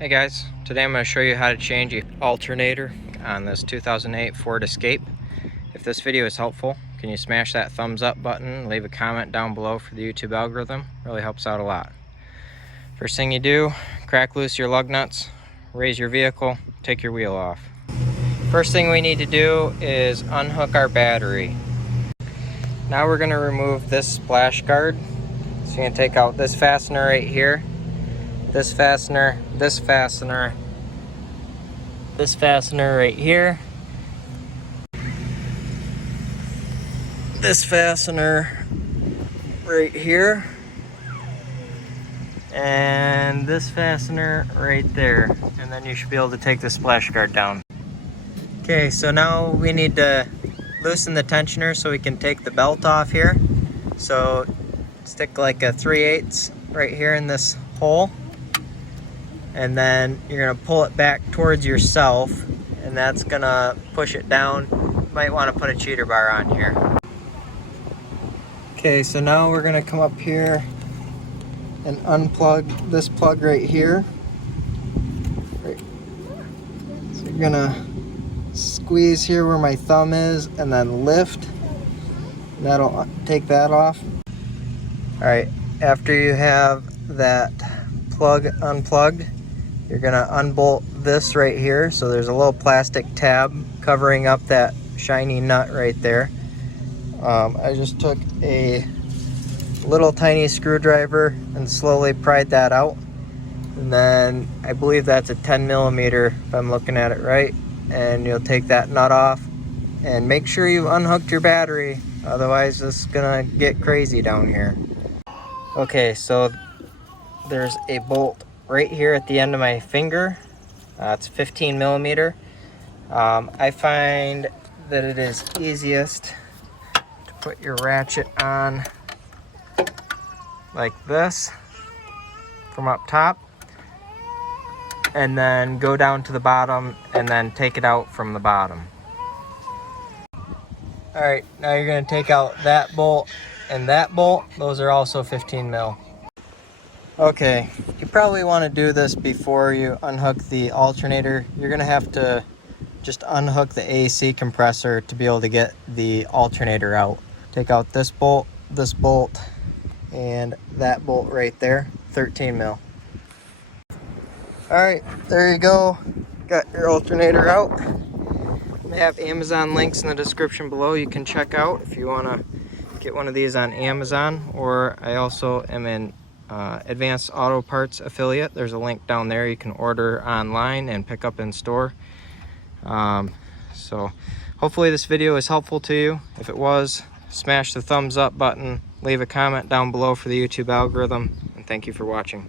Hey guys, today I'm going to show you how to change the alternator on this 2008 Ford Escape. If this video is helpful, can you smash that thumbs up button, leave a comment down below for the YouTube algorithm? Really helps out a lot. First thing you do, crack loose your lug nuts, raise your vehicle, take your wheel off. First thing we need to do is unhook our battery. Now we're going to remove this splash guard. So you're going to take out this fastener right here, this fastener, this fastener, this fastener right here, this fastener right here, and this fastener right there. And then you should be able to take the splash guard down. Okay, so now we need to loosen the tensioner so we can take the belt off here. So stick like a 3/8 right here in this hole, and then you're gonna pull it back towards yourself, and that's gonna push it down. You might want to put a cheater bar on here. Okay, so now we're gonna come up here and unplug this plug right here. Right. So you're gonna squeeze here where my thumb is and then lift. That'll take that off. Alright, after you have that plug unplugged, you're gonna unbolt this right here. So there's a little plastic tab covering up that shiny nut right there. I just took a little tiny screwdriver and slowly pried that out. And then I believe that's a 10mm if I'm looking at it right. And you'll take that nut off and make sure you've unhooked your battery, otherwise it's gonna get crazy down here. Okay, so there's a bolt right here at the end of my finger. It's 15mm. I find that it is easiest to put your ratchet on like this from up top, and then go down to the bottom and then take it out from the bottom. Alright, now you're going to take out that bolt and that bolt. Those are also 15mm. Okay, you probably want to do this before you unhook the alternator. You're going to have to just unhook the AC compressor to be able to get the alternator out. Take out this bolt, and that bolt right there, 13mm. Alright, there you go. Got your alternator out. I have Amazon links in the description below you can check out if you want to get one of these on Amazon, or I also am an Advanced Auto Parts affiliate. There's a link down there you can order online and pick up in store. So hopefully this video is helpful to you. If it was, smash the thumbs up button, leave a comment down below for the YouTube algorithm, and thank you for watching.